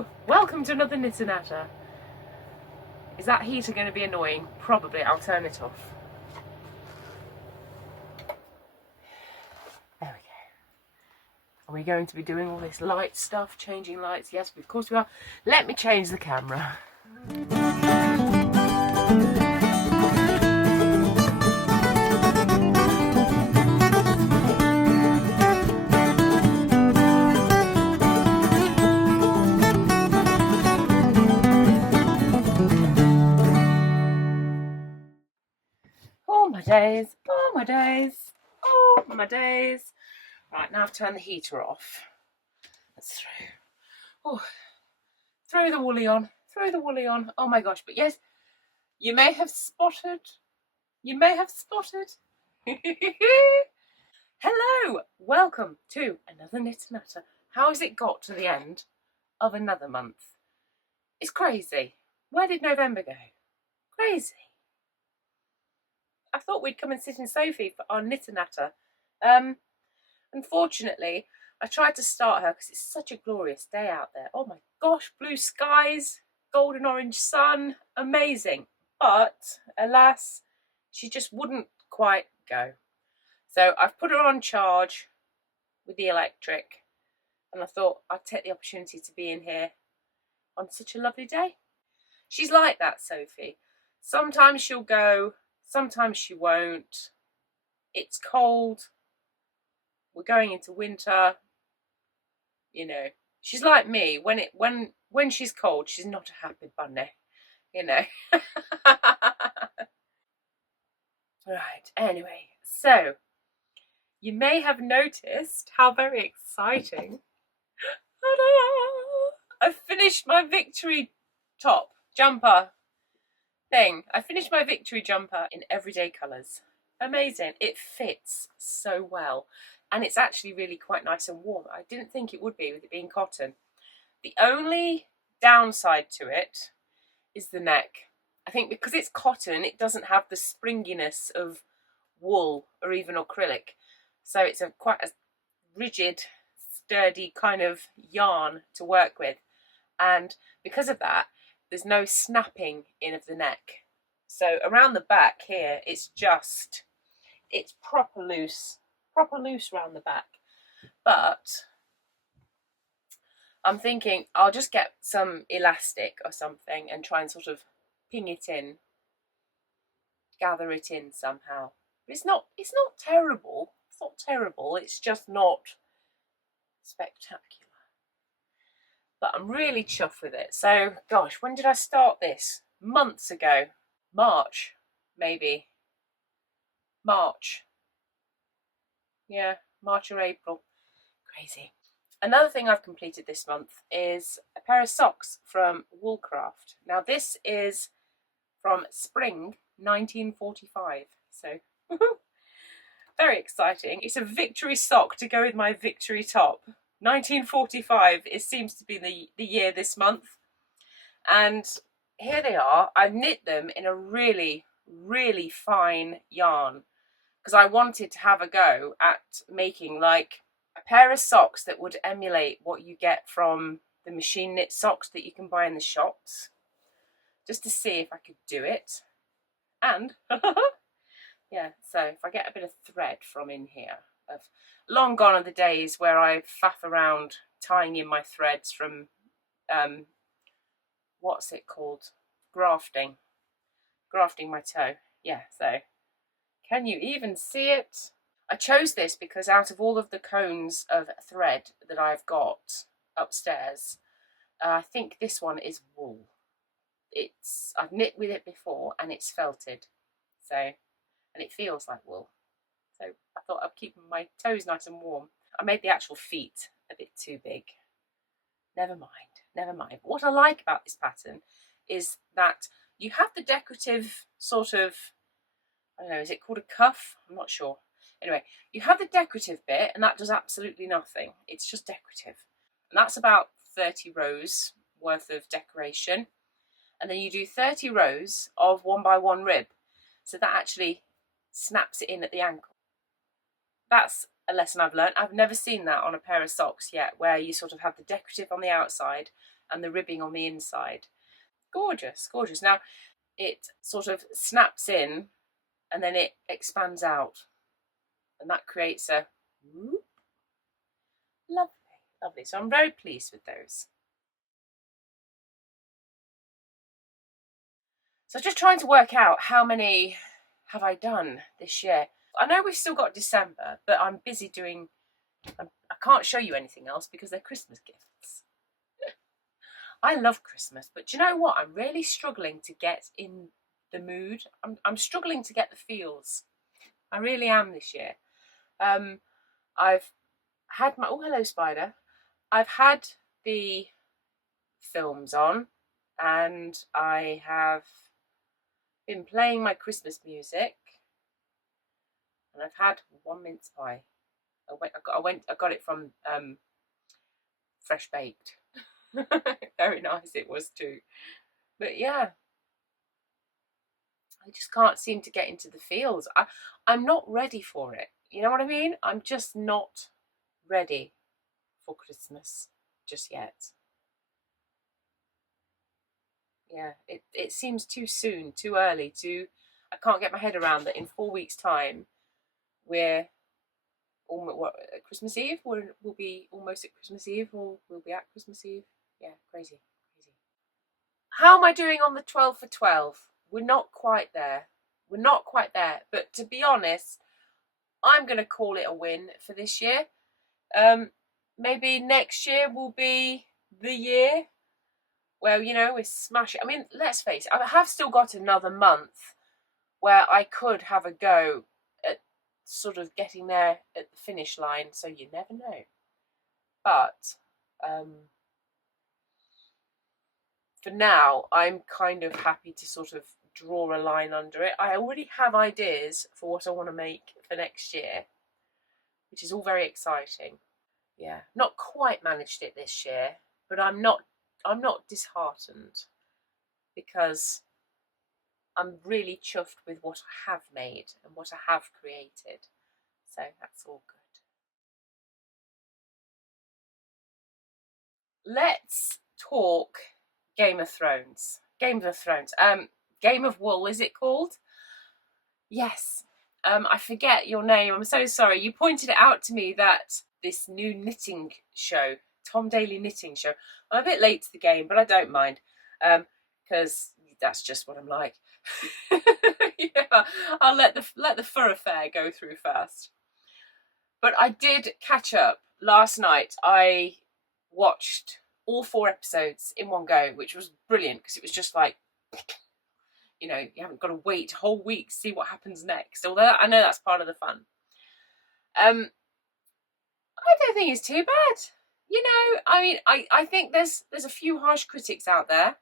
Hello! Welcome to another Knitter Natter. Is that heater going to be annoying? Probably. I'll turn it off. There we go. Are we going to be doing all this light stuff, changing lights? Yes, of course we are. Let me change the camera. Oh my days, oh my days, oh my days. Right, now I've turned the heater off. That's through. Oh, throw the woolly on, throw the woolly on. Oh my gosh, but yes, you may have spotted. Hello, welcome to another Knitter Natter. How has it got to the end of another month? It's crazy. Where did November go? Crazy. I thought we'd come and sit in Sophie for our Knitter Natter. Unfortunately, I tried to start her because it's such a glorious day out there. Oh my gosh, blue skies, golden orange sun, amazing. But alas, she just wouldn't quite go. So I've put her on charge with the electric, and I thought I'd take the opportunity to be in here on such a lovely day. She's like that, Sophie. Sometimes she'll go, sometimes she won't. It's cold. We're going into winter. You know, she's like me. When she's cold, she's not a happy bunny. You know. Right. Anyway, so you may have noticed how very exciting. I finished my victory top jumper thing. I finished my victory jumper in everyday colours. Amazing. It fits so well. And it's actually really quite nice and warm. I didn't think it would be with it being cotton. The only downside to it is the neck. I think because it's cotton, it doesn't have the springiness of wool or even acrylic. So it's quite a rigid, sturdy kind of yarn to work with. And because of that, there's no snapping in of the neck. So around the back here, it's proper loose around the back. But I'm thinking I'll just get some elastic or something and try and sort of ping it in, gather it in somehow. It's not terrible. It's not terrible. It's just not spectacular. But I'm really chuffed with it. So, gosh, when did I start this? Months ago. March, maybe. March. Yeah, March or April. Crazy. Another thing I've completed this month is a pair of socks from Woolcraft. Now this is from spring 1945, so very exciting. It's a victory sock to go with my victory top. 1945, it seems to be the year this month. And here they are. I knit them in a really, really fine yarn because I wanted to have a go at making like a pair of socks that would emulate what you get from the machine knit socks that you can buy in the shops, just to see if I could do it. And yeah, so if I get a bit of thread from in here, long gone are the days where I faff around tying in my threads from what's it called, grafting my toe. Yeah, so can you even see it? I chose this because out of all of the cones of thread that I've got upstairs, I think this one is wool. I've knit with it before and it's felted, so, and it feels like wool. So I thought I'd keep my toes nice and warm. I made the actual feet a bit too big. Never mind. What I like about this pattern is that you have the decorative sort of, I don't know, is it called a cuff? I'm not sure. Anyway, you have the decorative bit and that does absolutely nothing. It's just decorative. And that's about 30 rows worth of decoration. And then you do 30 rows of 1 by 1 rib. So that actually snaps it in at the ankle. That's a lesson I've learned. I've never seen that on a pair of socks yet, where you sort of have the decorative on the outside and the ribbing on the inside. Gorgeous, gorgeous. Now, it sort of snaps in and then it expands out, and that creates a whoop. Lovely, lovely. So I'm very pleased with those. So just trying to work out how many have I done this year. I know we've still got December, but I'm busy doing, I can't show you anything else because they're Christmas gifts. I love Christmas, but do you know what? I'm really struggling to get in the mood. I'm struggling to get the feels. I really am this year. I've had my, oh hello spider. I've had the films on, and I have been playing my Christmas music, and I've had one mince pie. I got it from Fresh Baked. Very nice it was too. But yeah, I just can't seem to get into the feels. I'm not ready for it. You know what I mean? I'm just not ready for Christmas just yet. Yeah, it seems too soon, too early, I can't get my head around that in 4 weeks' time we're almost at Christmas Eve. We'll be almost at Christmas Eve, or we'll be at Christmas Eve. Yeah, crazy, crazy. How am I doing on the 12 for 12? We're not quite there. We're not quite there. But to be honest, I'm going to call it a win for this year. Maybe next year will be the year where, you know, we're smashing. I mean, let's face it, I have still got another month where I could have a go at sort of getting there at the finish line, so you never know. But for now, I'm kind of happy to sort of draw a line under it. I already have ideas for what I want to make for next year, which is all very exciting. Yeah, not quite managed it this year, but I'm not disheartened, because I'm really chuffed with what I have made and what I have created. So that's all good. Let's talk Game of Thrones. Game of Thrones. Game of Wool, is it called? Yes. I forget your name. I'm so sorry. You pointed it out to me, that this new knitting show, Tom Daly knitting show. I'm a bit late to the game, but I don't mind, because that's just what I'm like. Yeah, I'll let the fur affair go through first. But I did catch up last night. I watched all 4 episodes in one go, which was brilliant, because it was just like, you know, you haven't got to wait a whole week to see what happens next. Although I know that's part of the fun. I don't think it's too bad. You know, I mean, I think there's a few harsh critics out there,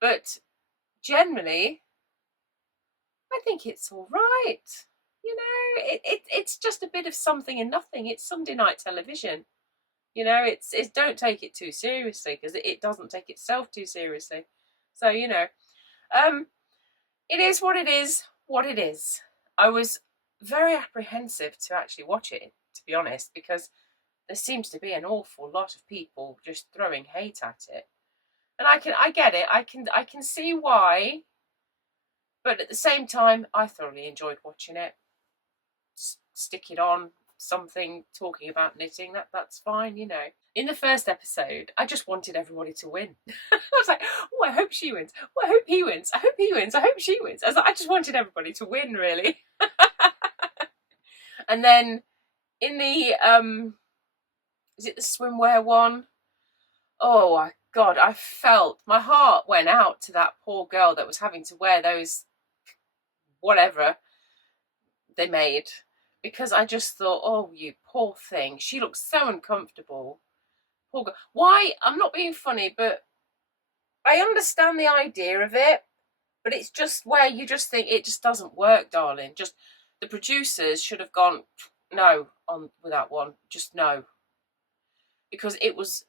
but generally, I think it's all right. You know, it's just a bit of something and nothing. It's Sunday night television. You know, it's don't take it too seriously, because it doesn't take itself too seriously. So, you know, it is what it is. What it is. I was very apprehensive to actually watch it, to be honest, because there seems to be an awful lot of people just throwing hate at it, and I get it. I can see why, but at the same time, I thoroughly enjoyed watching it. Stick it on, something talking about knitting, that's fine, you know. In the first episode, I just wanted everybody to win. I was like, oh, I hope she wins. Oh, I hope he wins. I hope he wins. I hope she wins. I just wanted everybody to win, really. And then in the is it the swimwear one? Oh my God, I felt my heart went out to that poor girl that was having to wear those whatever they made, because I just thought, oh, you poor thing. She looks so uncomfortable. Poor girl. Why? I'm not being funny, but I understand the idea of it, but it's just where you just think it just doesn't work, darling. Just the producers should have gone no on with that one. Just no, because it was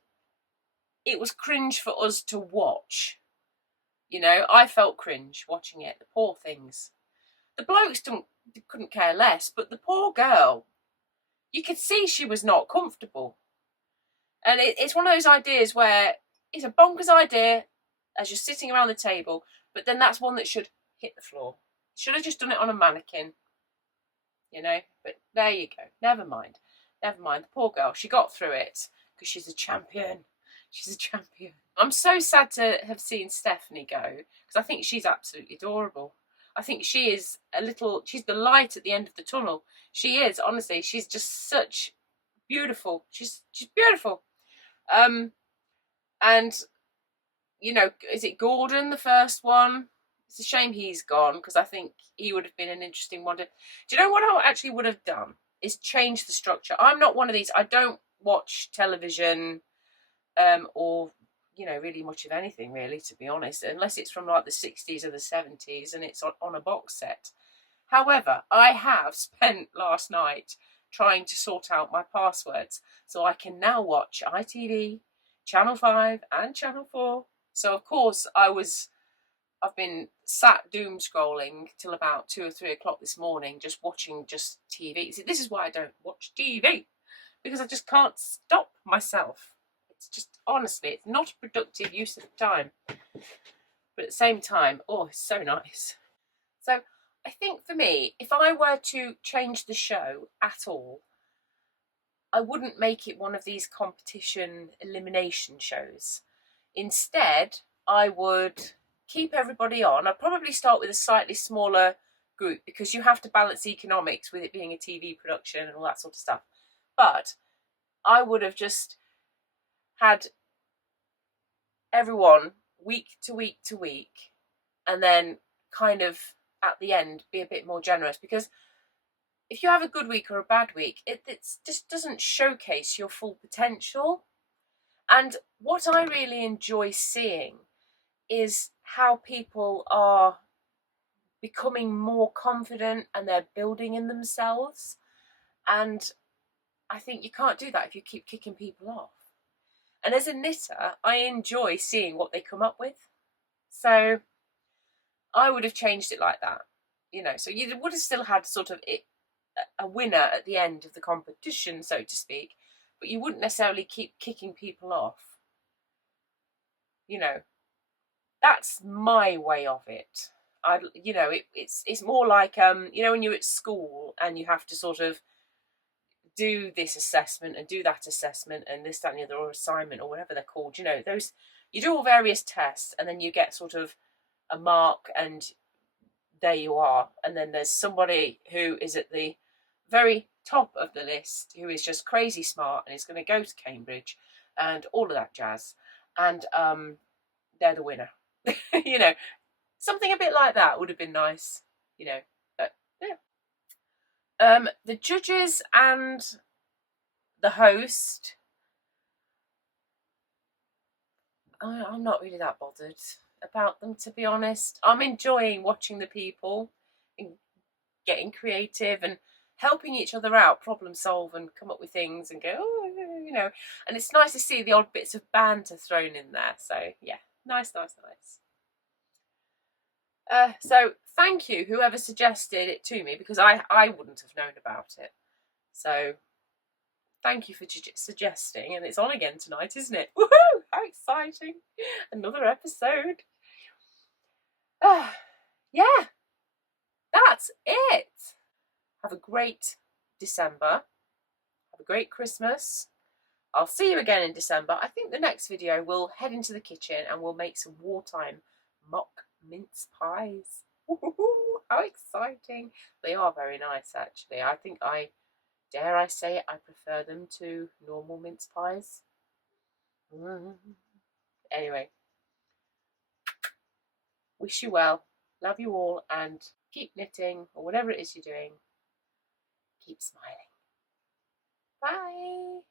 cringe for us to watch. You know, I felt cringe watching it. The poor things. The blokes couldn't care less, but the poor girl, you could see she was not comfortable. And it's one of those ideas where it's a bonkers idea as you're sitting around the table, but then that's one that should hit the floor. Should have just done it on a mannequin, you know. But there you go. Never mind. Never mind. The poor girl, she got through it because she's a champion. She's a champion. I'm so sad to have seen Stephanie go because I think she's absolutely adorable. I think she is she's the light at the end of the tunnel. She is, honestly, she's just such beautiful. She's beautiful. And, you know, is it Gordon, the first one? It's a shame he's gone because I think he would have been an interesting one to... Do you know what I actually would have done? Is change the structure. I'm not one of these. I don't watch television or, you know, really much of anything, really, to be honest, unless it's from like the 60s or the 70s and it's on a box set. However, I have spent last night trying to sort out my passwords so I can now watch ITV, Channel 5 and Channel 4. So, of course, I've been sat doom scrolling till about 2 or 3 o'clock this morning, just watching just TV. See, this is why I don't watch TV, because I just can't stop myself. It's just, honestly, it's not a productive use of time. But at the same time, oh, it's so nice. So I think for me, if I were to change the show at all, I wouldn't make it one of these competition elimination shows. Instead, I would keep everybody on. I'd probably start with a slightly smaller group because you have to balance economics with it being a TV production and all that sort of stuff. But I would have just had everyone week to week to week and then kind of at the end be a bit more generous, because if you have a good week or a bad week, it just doesn't showcase your full potential. And what I really enjoy seeing is how people are becoming more confident and they're building in themselves. And I think you can't do that if you keep kicking people off. And as a knitter, I enjoy seeing what they come up with. So I would have changed it like that, you know. So you would have still had sort of a winner at the end of the competition, so to speak, but you wouldn't necessarily keep kicking people off. You know, that's my way of it. You know, it's more like you know, when you're at school and you have to sort of do this assessment and do that assessment and this, that, and the other, or assignment, or whatever they're called. You know, those, you do all various tests and then you get sort of a mark and there you are. And then there's somebody who is at the very top of the list who is just crazy smart and is going to go to Cambridge and all of that jazz. And they're the winner. You know, something a bit like that would have been nice, you know. But yeah. The judges and the host, I'm not really that bothered about them, to be honest. I'm enjoying watching the people and getting creative and helping each other out, problem solve and come up with things and go, oh, you know. And it's nice to see the odd bits of banter thrown in there. So yeah, nice. So thank you, whoever suggested it to me, because I wouldn't have known about it. So thank you for suggesting, and it's on again tonight, isn't it? Woohoo! How exciting! Another episode. Yeah, that's it. Have a great December. Have a great Christmas. I'll see you again in December. I think the next video we'll head into the kitchen and we'll make some wartime mock mince pies. Woohoo! How exciting! They are very nice, actually. I think dare I say it, I prefer them to normal mince pies. Anyway, wish you well, love you all, and keep knitting, or whatever it is you're doing. Keep smiling. Bye.